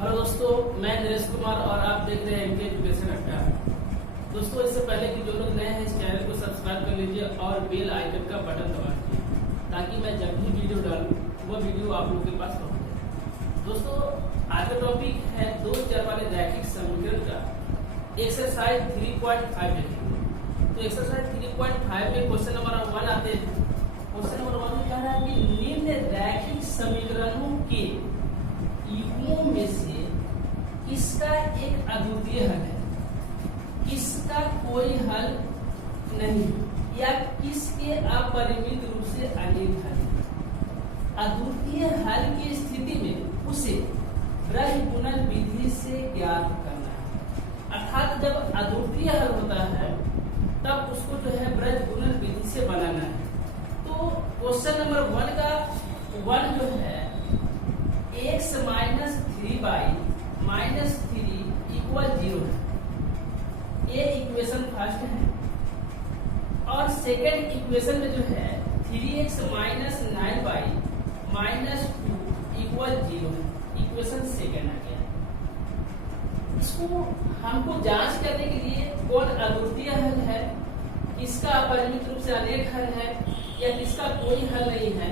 Hello दोस्तों, मैं नरेश कुमार और आप देख रहे हैं एमके एजुकेशन अड्डा। दोस्तों, इससे पहले कि जो लोग नए हैं इस चैनल को सब्सक्राइब कर लीजिए और बेल आइकन का बटन दबा दीजिए ताकि मैं जब भी वीडियो डालूं वो वीडियो आप लोगों के पास पहुंचे। दोस्तों, आज का टॉपिक है दो चर वाले रैखिक समीकरण का एक्सरसाइज 3.5 देखेंगे। तो एक्सरसाइज 3.5 में क्वेश्चन नंबर 1 आते हैं। क्वेश्चन नंबर 1 में कह रहा है कि निम्न रैखिक समीकरणों के युग्मों में से किसका एक अद्वितीय हल है, किसका कोई हल नहीं, या किसके अपरिमित रूप से अनेक हल है। अद्वितीय हल की स्थिति में उसे ब्रज गुणन विधि से ज्ञात करना है। अर्थात जब अद्वितीय हल होता है तब उसको जो है ब्रज गुणन विधि से बनाना है। तो क्वेश्चन नंबर 1 का 1 जो है x माइनस 3 माइनस 3 इक्वल 0 है। ये इक्वेशन फर्स्ट है। और सेकेंड इक्वेशन में जो है 3x माइनस 9 माइनस 2 इक्वल 0 है। इक्वेशन सेकेंड आ गया। इसको हमको जांच करने के लिए कौन अद्वितीय हल है, किसका अपरिमित रूप से अनेक हल है, या किसका कोई हल नहीं है,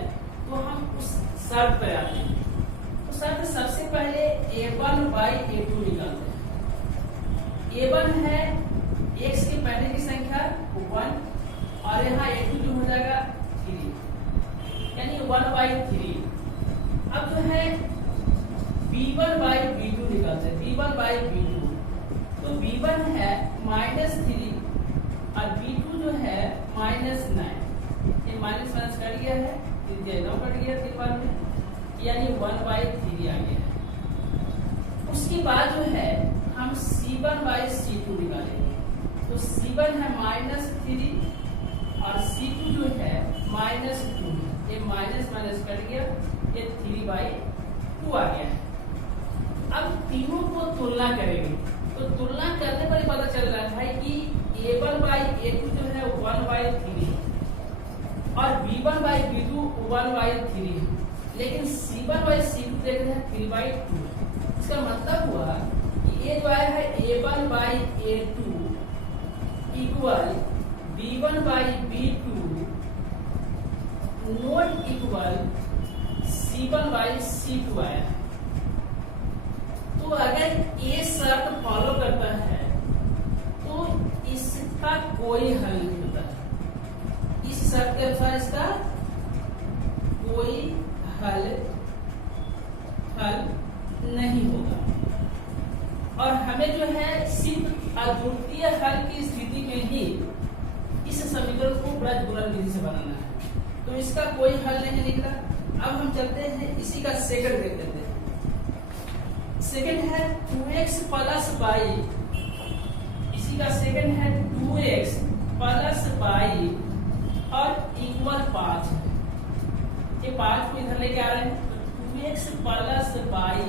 तो हम उस शर्त पर आते हैं। तो शर्त सबसे पहले a1 बाई a2 निकालते हैं। a1 है x के पहले की संख्या 1 और यहाँ a2 जो हो जाएगा 3, यानी 1/3। अब जो है b1 बाई b2 निकालते हैं। b1 बाई b2, तो b1 है -3 और b2 जो है -9। ये माइनस माइनस कट गया है, 9 कट गया 3 बार में, यानी 1/3 आ गया है। उसके बाद जो है हम c1 बाई c2 निकालेंगे। तो c1 है -3 और c2 जो है -2 है। ये माइनस माइनस कट गया, ये 3/2 आ गया है। अब तीनों को तुलना करेंगे। तो तुलना करने पर पता चल रहा है कि a1 बाई a2 जो है 1/3 और b1 बाई b2 1/3 है, लेकिन c1 बाई c2 देख रहे हैं 3/2 है। इसका मतलब हुआ कि ये जो है a1 by a2 equal b1 by b2 not equal c1 by c2 आया है। तो अगर ये शर्त फॉलो करता है तो इसका कोई हल नहीं होता है। इस शर्त के अनुसार इसका कोई हल नहीं होगा। और हमें जो है सिर्फ अद्वितीय हल की स्थिति में ही इस समीकरण को ब्रज गुणन विधि से बनाना है। तो इसका कोई हल नहीं निकला। अब हम चलते हैं इसी का सेकंड देख लेते हैं। सेकंड है 2x प्लस y। इसी का सेकंड है 2x प्लस y और इक्वल 5 है। ये 5 को इधर लेके आ रहे हैं। तो 2x plus y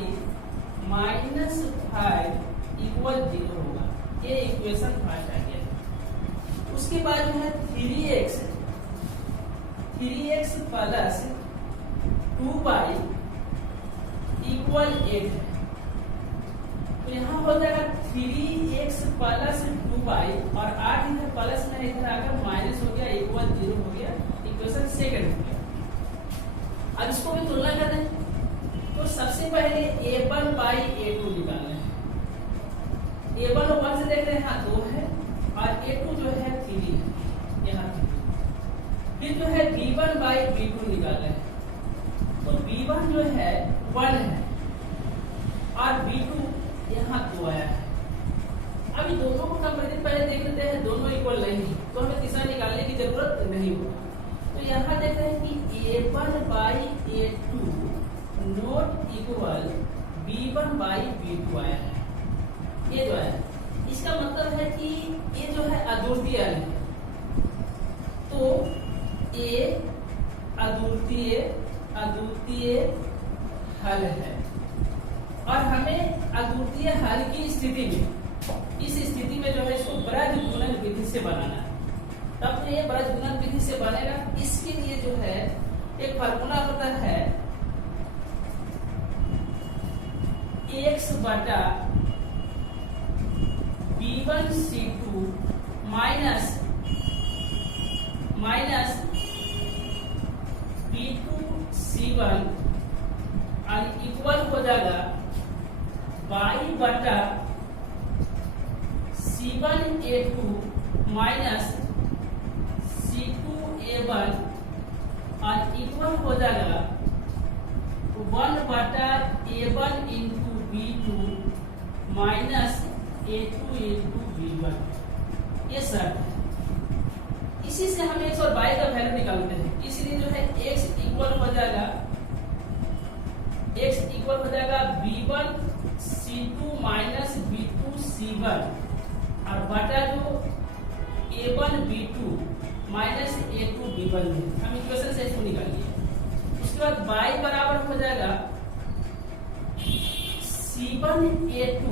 minus 5 equal 0 होगा। ये इक्वेशन फर्स्ट आ गया। उसके बाद जो है 3x प्लस 2y इक्वल 8 है। तो यहाँ हो जाएगा 3x प्लस 2y और 8 इधर प्लस में इधर आकर माइनस हो गया, इक्वल 0 हो गया। इक्वेशन सेकंड हो गया। अब इसको भी तुलना करते हैं। तो सबसे पहले a1 बाई a2 निकालना है। a1 1 से देख रहे हैं, यहाँ 2 है और a2 जो है 3 है, यहाँ 3। फिर जो है b1 बाई b2 निकालना है। तो b1 जो है 1 है और b2 यहाँ 2 आया है। अभी दोनों को कंपेरिजन पहले देख लेते हैं। दोनों इक्वल नहीं है तो हमें तीसरा निकालने की जरूरत नहीं होगी। तो यहाँ देखते हैं कि a1 by a2 not equal b1 by b2 आया है। ये जो है इसका मतलब है कि ये जो है अद्वितीय हल है। तो ये अद्वितीय हल है और हमें अद्वितीय हल की स्थिति में, इस स्थिति में जो है इसको ब्रज गुणन विधि से बनाना है। तब तो ये ब्रज गुणन विधि से बनेगा। इसके लिए जो है एक फार्मूला होता है x बटा B1C2 माइनस B2C1 और इक्वल हो जाएगा y बटा C1A2 माइनस C2A1 और इक्वल हो जाएगा 1 बटा A1 into B2 minus A2 into B1। ये सर इसी से हम x और y का वैल्यू निकालते हैं। इसलिए जो है x इक्वल हो जाएगा B1C2 माइनस B2C1 और बटा जो A1B2 माइनस A2B1 है। हम इक्वेशन से इसको निकालिए। उसके बाद y बराबर हो जाएगा C1A2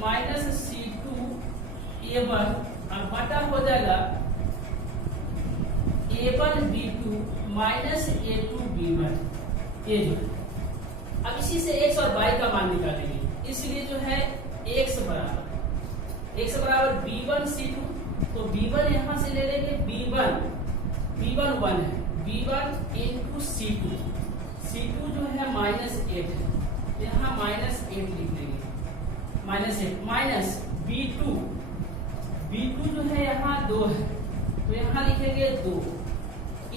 माइनस C2A1 और बटा हो जाएगा A1B2 माइनस A2B1। ये जो अब इसी से x और y का मान निकालेंगे। इसलिए जो है x बराबर B1C2, तो B1 यहां से ले लेंगे B1 1 है, B1 इंटू C2 जो है -8 है, यहाँ -8 लिख देंगे, -8 माइनस B2 जो है यहाँ 2 है, तो यहाँ लिखेंगे 2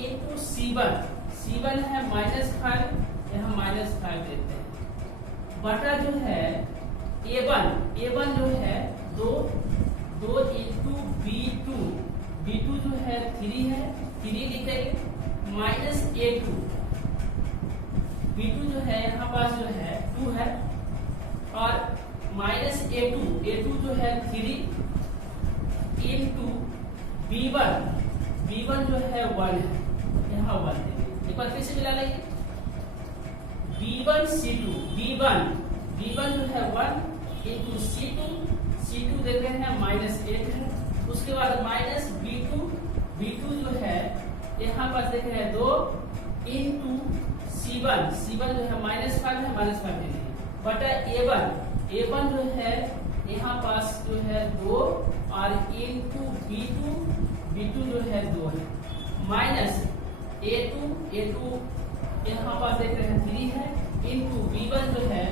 इंटू C1 है -5, यहाँ -5 देते हैं, बटा जो है A1 जो है 2 इंटू B2 जो है 3 है, 3 लिखेंगे माइनस A2 B2 जो है यहाँ पास जो है 2 है और माइनस A2 जो है 3 इंटू B1 जो है 1 है, यहाँ 1 देंगे। एक बार फिर से मिला लेंगे B1 जो है 1 इंटू C2 देख रहे हैं -8 है। उसके बाद माइनस B2 जो है यहाँ पास देख रहे हैं 2 इंटू C1 जो है -5 है, -5 देंगे बटा A1 जो है यहाँ पास जो है 2 और इंटू B2 जो है 2 है, माइनस A2 यहाँ पास देख रहे हैं 3 है, इंटू B1 जो है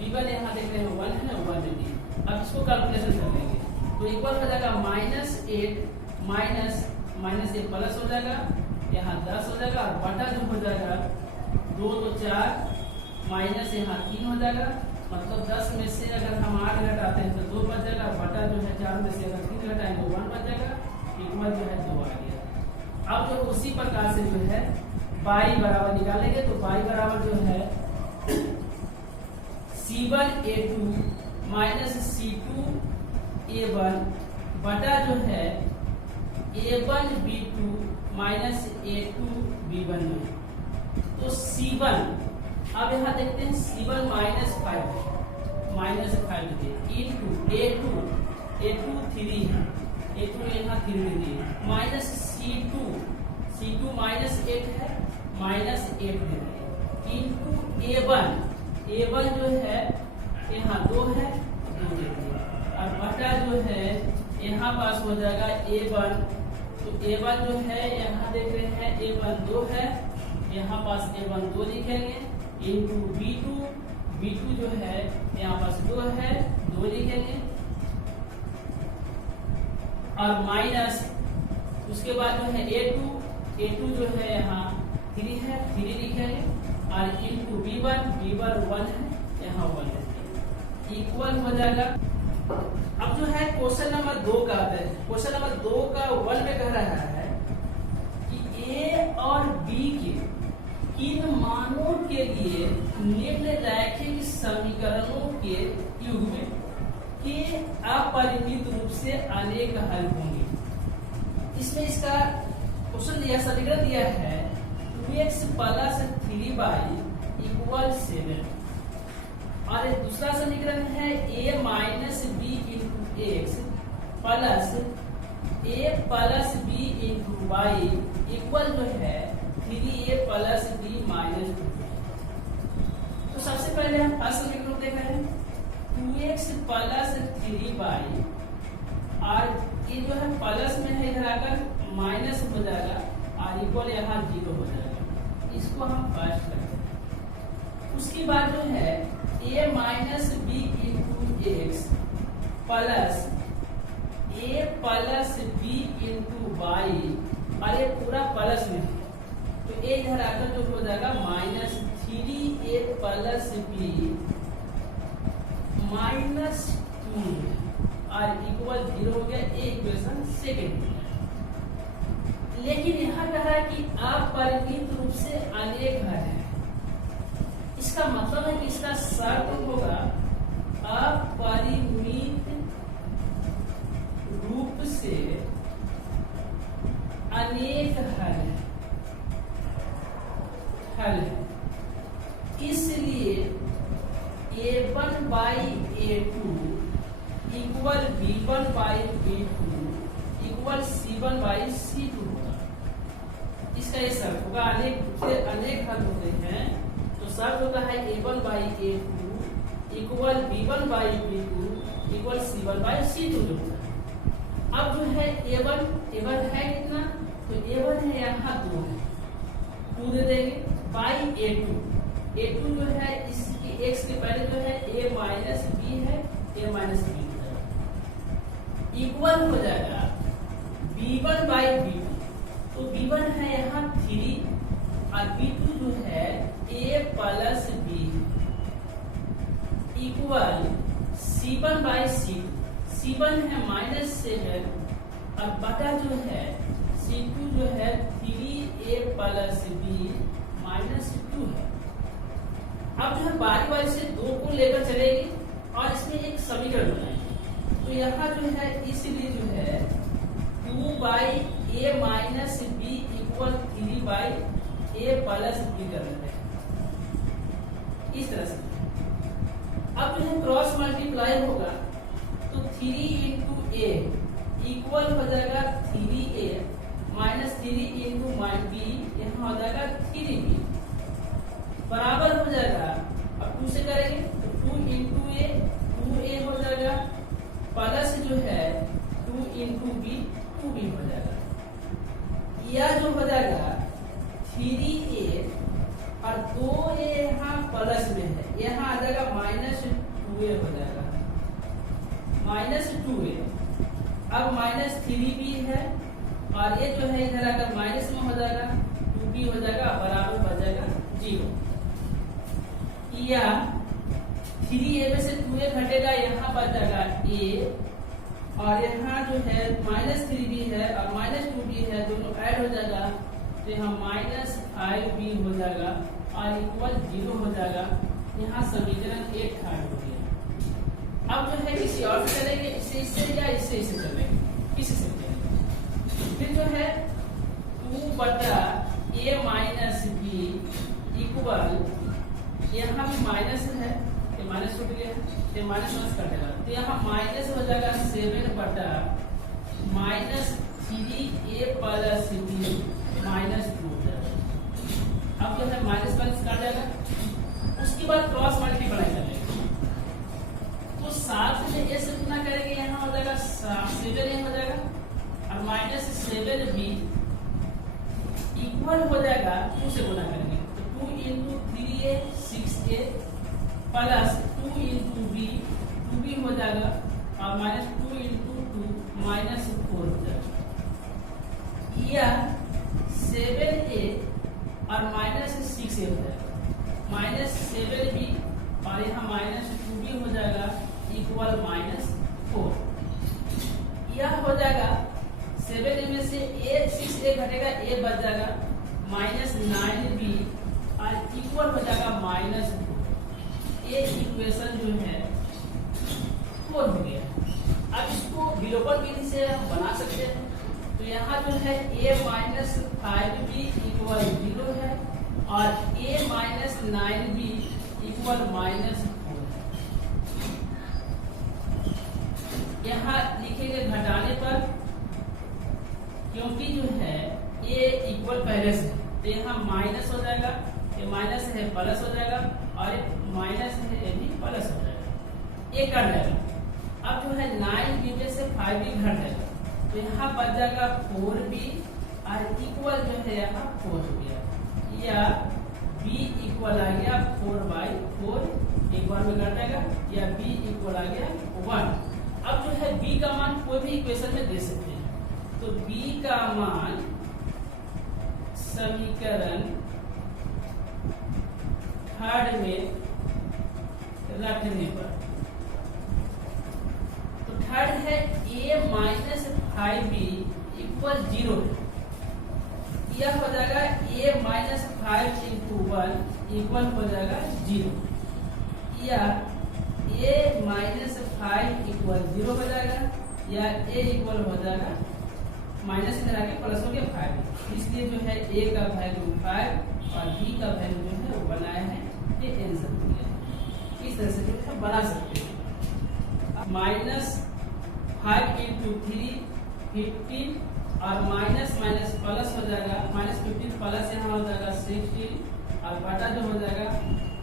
यहाँ देख रहे हैं 1 है, 1 देंगे। अब इसको कैलकुलेशन कर लेंगे तो इक्वल हो जाएगा -8 माइनस ये प्लस हो जाएगा, यहाँ 10 हो जाएगा और बटा जो हो जाएगा 2 तो 4 माइनस यहाँ 3 हो जाएगा, मतलब 10 में से अगर हम 8 घटाते हैं तो 2 बच जाएगा, बटा जो है 4 में से अगर 3 घटाएंगे तो 1 बच जाएगा, इक्वल जो है 2 आ गया। अब जो उसी प्रकार से जो है y बराबर निकालेंगे तो y बराबर जो है C1A2 माइनस C2A1 बटा जो है A1B2 माइनस A2B1 में, तो C1 अब यहाँ देखते हैं C1 -5 इंटू A2 3 है, A2 यहाँ 3 दे दिए, माइनस C2 -8 है, -8 दे दिए इंटू A1 जो है यहाँ 2 है, 2 दे दिए और बटा जो है यहाँ पास हो जाएगा A1, तो A1 जो है यहाँ देख रहे हैं A1 2 है, यहाँ पास A1 2 लिखेंगे इंटू B2 जो है यहाँ पास 2 है, 2 लिखेंगे और माइनस उसके बाद जो है A2 जो है यहाँ 3 है, 3 लिखेंगे और इंटू B1 1 है, यहाँ 1 है, इक्वल हो जाएगा। अब जो है क्वेश्चन नंबर 2 का आता है। क्वेश्चन नंबर 2 का 1 में कह रहा है कि A और B के किन मानों के लिए निम्न रैखिक समीकरणों के युग्म के अपरिमित रूप से अनेक हल होंगे। इसमें इसका क्वेश्चन दिया, समीकरण दिया है 2x प्लस 3y इक्वल 7 और दूसरा समीकरण है a minus b into x plus a plus b into y equal जो है 3a प्लस बी माइनस 2। तो सबसे पहले हम फर्स्ट समीकरण देख रहे हैं। 2x प्लस 3y, और ये जो है प्लस में है, इधर आकर माइनस हो जाएगा और इक्वल यहाँ 0 हो जाएगा। इसको हम फर्स्ट करते हैं। उसके बाद जो है a minus b into x plus a plus b into y, और ये पूरा प्लस में है तो a इधर आकर जो हो जाएगा minus 3a plus B minus 2 और इक्वल 0 हो गया। ये इक्वेशन सेकेंड हो गया। लेकिन यहाँ कहा है कि अपरिमित रूप से अनेक हर है। इसका मतलब है कि इसका शर्त होगा अपरिमित रूप से अनेक हल है। इसलिए a1 by a2 equal b1 by b2 equal c1 by c2 होगा। इसका ये शर्त होगा। अनेक हल होते हैं तो शर्त होता है a1 by a2 equal b1 by b2 equal c1 by c2 जो होता है। अब जो है a1 है कितना, तो a1 है यहाँ 2 है, 2 दे देंगे बाई a2 जो है इसकी x के पहले जो है a माइनस b है, a माइनस b हो जाएगा, इक्वल हो जाएगा b1 बाई b2। तो b1 है यहाँ 3 और b2 जो है a plus b equal c1 by c2। c1 है माइनस 7 और बटा जो है c2 जो है 3a प्लस b माइनस 2 है। अब जो है बारी बारी से 2 को लेकर चलेगी और इसमें एक समीकरण बनाएंगे। तो यहाँ जो है इसलिए जो है 2 by a minus b equal 3 by a plus b कर लेते हैं इस तरह से। अब जो है क्रॉस मल्टीप्लाई होगा तो 3 इंटू a इक्वल हो जाएगा 3a माइनस 3 इंटू b, यहाँ हो जाएगा 3b बराबर हो जाएगा। अब 2 से करेंगे तो 2 इंटू a 2a हो जाएगा प्लस जो है 2 इंटू b 2b हो जाएगा। यह जो हो जाएगा 3a और 2a यहाँ प्लस में है, यहाँ आ जाएगा माइनस 2a हो जाएगा, माइनस 2a। अब माइनस 3b है और ये जो है इधर आकर माइनस में हो जाएगा, 2b हो जाएगा बराबर बच जाएगा 0। या 3a में से 2a घटेगा, यहाँ बच जाएगा a और यहाँ जो है माइनस 3b है और माइनस 2b है, दोनों ऐड हो जाएगा तो यहाँ माइनस 5b हो जाएगा और इक्वल 0 हो जाएगा। यहाँ समीकरण 1 थर्ड हो गया। अब जो है किसी और से करेंगे, इससे या इससे चलेंगे, किसी से करेंगे। फिर जो है 2 बटा a माइनस b इक्वल, यहाँ भी माइनस है, ये माइनस छूट गया, ये माइनस कटेगा तो यहाँ माइनस हो जाएगा 7 बटा minus 3a plus b minus 2 हो जाएगा। अब जो है माइनस कट जाएगा। उसके बाद क्रॉस मल्टीप्लाई करेंगे तो 7 में a से गुना करेंगे, यहाँ हो जाएगा 7a हो जाएगा और माइनस 7b इक्वल हो जाएगा 2 से गुना करेंगे तो 2 into 3a 6a plus 2 into b 2b हो जाएगा और माइनस 2 इंटू 2 माइनस 4 हो जाएगा। यह 7a और माइनस 6a हो जाएगा, माइनस 7b और यहाँ माइनस 2b हो जाएगा इक्वल माइनस 4। यह हो जाएगा 7a में से 6a घटेगा, a बच जाएगा माइनस 9b और इक्वल हो जाएगा माइनस 4। ये इक्वेशन जो है 4 हो गया। अब इसको विलोपन विधि से हम बना सकते हैं। तो यहाँ जो है a माइनस 5b इक्वल 0 है और a minus 9b equal minus 4 है। यहाँ लिखेंगे घटाने पर, क्योंकि जो है a इक्वल पहले से तो यहाँ माइनस हो जाएगा, ये माइनस है प्लस हो जाएगा और ये माइनस है ये भी प्लस हो जाएगा। ये कट जाएगा। अब जो है 9b में से 5b घट जाएगा, तो यहाँ बच जाएगा 4b और इक्वल जो है यहाँ 4 हो गया, या b इक्वल आ गया 4/4, एक बार में घट जाएगा, या b इक्वल आ गया 1। अब जो है b का मान कोई भी इक्वेशन में दे सकते हैं, तो b का मान समीकरण थर्ड में रखने पर, तो थर्ड है a माइनस 5b इक्वल 0, यह हो जाएगा a माइनस 5 इंटू 1 इक्वल हो जाएगा 0, या a माइनस 5 इक्वल 0 हो जाएगा, या a इक्वल हो जाएगा माइनस में आके प्लस हो गया 5। इसलिए जो है a का वैल्यू 5 और b का वैल्यू जो है वो बनाया है, ये आंसर हो गया। इस तरह से जो है बना सकते हैं। माइनस 5 इंटू 3 15 और माइनस माइनस प्लस हो जाएगा, माइनस 15 प्लस यहाँ हो जाएगा 16 और बटा जो हो जाएगा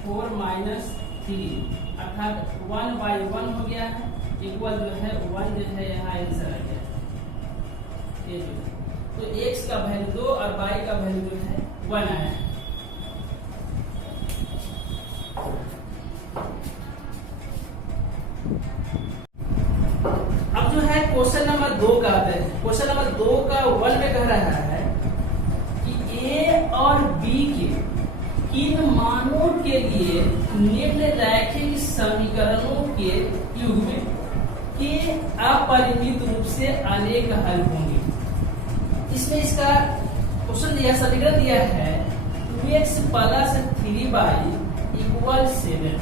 4 माइनस 3, अर्थात 1/1 हो गया है, इक्वल जो है 1 जो है यहाँ आंसर आ गया। ये जो है तो x का वैल्यू 2 और y का वैल्यू जो है 1 आया है। अब जो है क्वेश्चन नंबर 2 का आते हैं। क्वेश्चन नंबर 2 का 1 में कह रहा है कि a और b के किन मानों के लिए निम्नलिखित समीकरणों के युग्म के अपरिमित रूप से अनेक हल होंगे। इसमें इसका क्वेश्चन दिया, समीकरण दिया है 2x प्लस 3y इक्वल 7,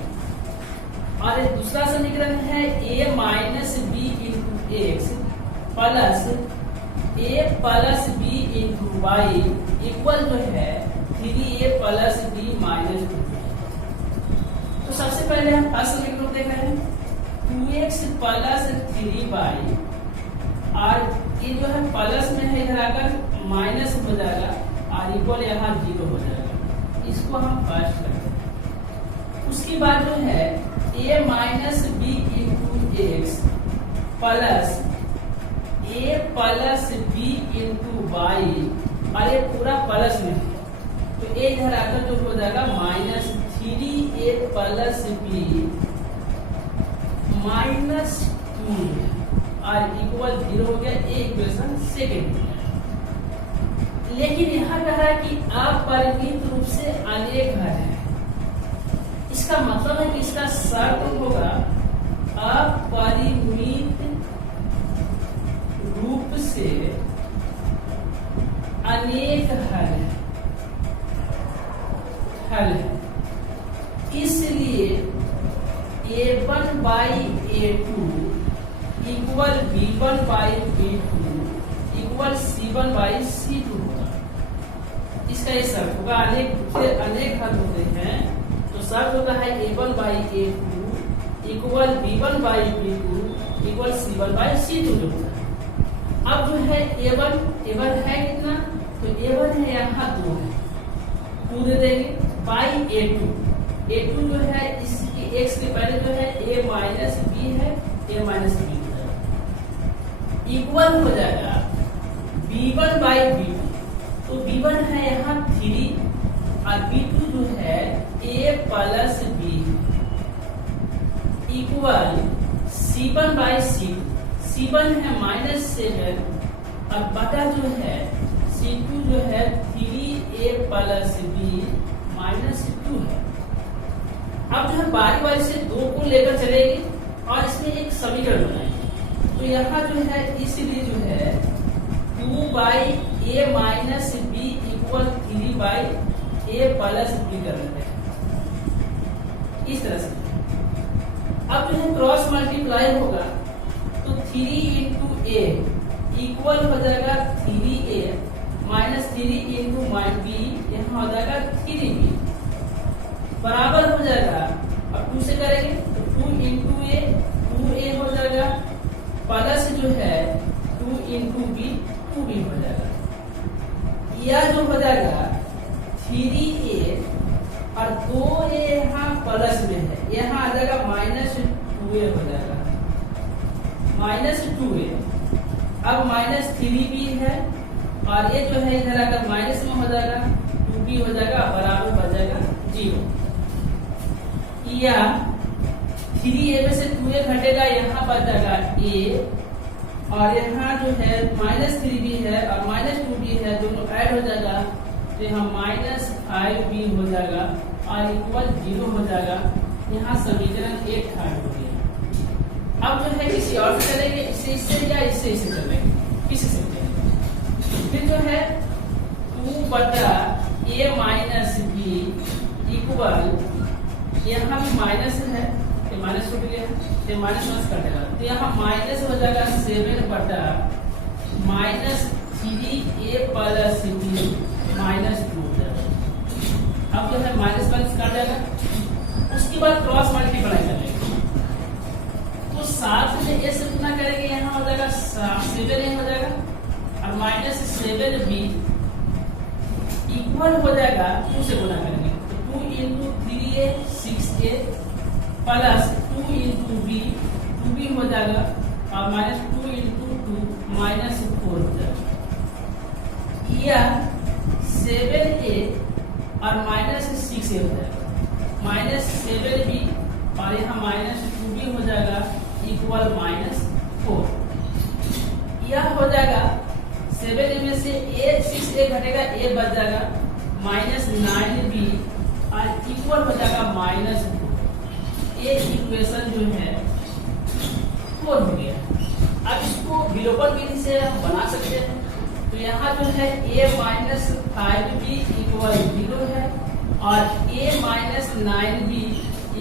और दूसरा समीकरण है a minus b into x plus a plus b into y equal जो है 3a प्लस b माइनस 2। तो सबसे पहले हम फर्स्ट समीकरण देख रहे हैं 2x प्लस 3y, और ये जो है प्लस में है, इधर आकर माइनस हो जाएगा और इक्वल यहाँ 0 हो जाएगा। इसको हम फर्स्ट करते हैं। उसके बाद जो है a minus b into x plus a plus b into y, और ये पूरा प्लस में है, तो a इधर आकर जो हो जाएगा minus 3a plus b minus 2 और इक्वल 0 हो गया। एक इक्वेशन सेकेंड। लेकिन यहाँ कह रहा है कि अपरिमित रूप से अनेक हल है। इसका मतलब है कि इसका शर्त होगा अपरिमित रूप से अनेक हल है। इसलिए a1/a2 equal b1/b2 equal c1/c2 होगा। इसका ये शर्त होगा। अनेक हल होते हैं, तो शर्त होता है a1/a2 equal b1/b2 equal c1/c2 जो होता है। अब जो है a1 है कितना, तो a1 है यहाँ 2 है, 2 दे देंगे बाई a2 जो है इसकी x के पहले जो है a माइनस b है, a माइनस b इक्वल हो जाएगा b1/b2। तो b1 है यहाँ 3 और b2 जो है a plus b equal c1/c2। c1 है माइनस 7 और बटा जो है c2 जो है 3a प्लस b माइनस 2 है। अब जो है बारी बारी से 2 को लेकर चलेगी और इसमें एक समीकरण बनाएंगे। तो यहाँ जो है इसलिए जो है 2/a minus b equal 3/a plus b कर लेते हैं इस तरह से। अब जो है क्रॉस मल्टीप्लाई होगा, तो 3 इंटू a इक्वल हो जाएगा 3a माइनस 3 इंटू b, यहाँ हो जाएगा 3b बराबर हो जाएगा। अब 2 से करेंगे तो 2 इंटू a 2a हो जाएगा, प्लस जो है 2 इंटू b 2b हो जाएगा। यह जो हो जाएगा 3a और 2a यहाँ प्लस में है, यहाँ आ जाएगा माइनस 2a हो अब -3b है और ये जो है इधर अगर माइनस में हो जाएगा 2b हो जाएगा बराबर बच जाएगा 0। या 3a में से 2a घटेगा, यहाँ बच जाएगा a और यहाँ जो है -3b है और -2b है, दोनों ऐड हो जाएगा तो यहाँ -5b हो जाएगा और इक्वल 0 हो जाएगा। यहाँ समीकरण 1 खाली हो गया। अब जो है किसी और से करेंगे, इससे या इससे कर लेंगे, किसी से करेंगे। फिर जो है 2 बटा a माइनस b इक्वल, यहाँ भी माइनस है तो माइनस छूट गया तो माइनस कटेगा तो यहाँ माइनस हो जाएगा 7 बटा -3a प्लस b -2 हो जाएगा। अब जो है माइनस काट जाएगा, उसके बाद क्रॉस मल्टीप्लाई करेंगे तो 7 में a से गुना करेंगे, यहाँ हो जाएगा 7a हो जाएगा और -7b इक्वल हो जाएगा 2 से गुना करेंगे तो 2 into 3a 6a plus 2 into b 2b हो जाएगा और -2 इंटू 2 -4 हो जाएगा। या 7a और -6a हो जाएगा -7b और यहाँ -2b हो जाएगा इक्वल -4। यह हो जाएगा 7a में से a 6a घटेगा, a बच जाएगा -9b और इक्वल हो जाएगा -4। ये इक्वेशन जो है 4 हो गया। अब इसको विलोपन विधि से हम बना सकते हैं तो यहाँ जो है a -5b इक्वल 0 है और a -9b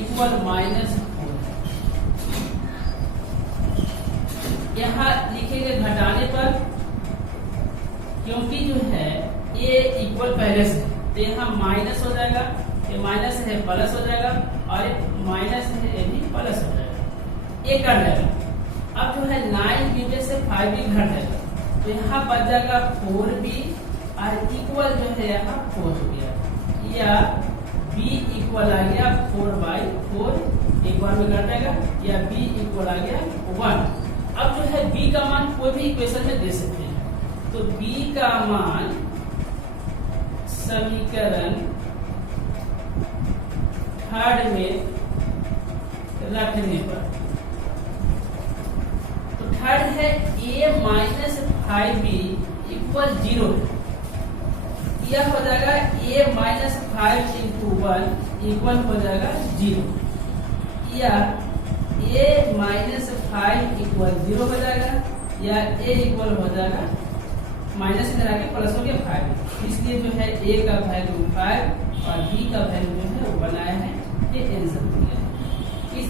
इक्वल -4। यहाँ लिखेंगे घटाने पर, क्योंकि जो है a इक्वल पहले से तो यहाँ माइनस हो जाएगा, ये माइनस है प्लस हो जाएगा और एक माइनस है ये भी प्लस हो जाएगा, ये कट जाएगा। अब जो है 9b में से 5b घट जाएगा तो यहाँ बच जाएगा 4b और इक्वल जो है यहाँ 4 हो गया। या b इक्वल आ गया 4/4, एक बार में घट जाएगा, या b इक्वल आ गया 1। अब जो है b का मान कोई भी इक्वेशन में दे सकते हैं तो b का मान समीकरण 3 में रखने पर, तो 3 है a -5b इक्वल 0 है। यह हो जाएगा a -5 इंटू 1 इक्वल हो जाएगा 0। या a -5 इक्वल 0 हो जाएगा, या a इक्वल हो जाएगा माइनस में आके प्लस हो गया 5। इसलिए जो है a का वैल्यू 5 और b का वैल्यू जो है वो बनाया है, ये आंसर हो गया। इस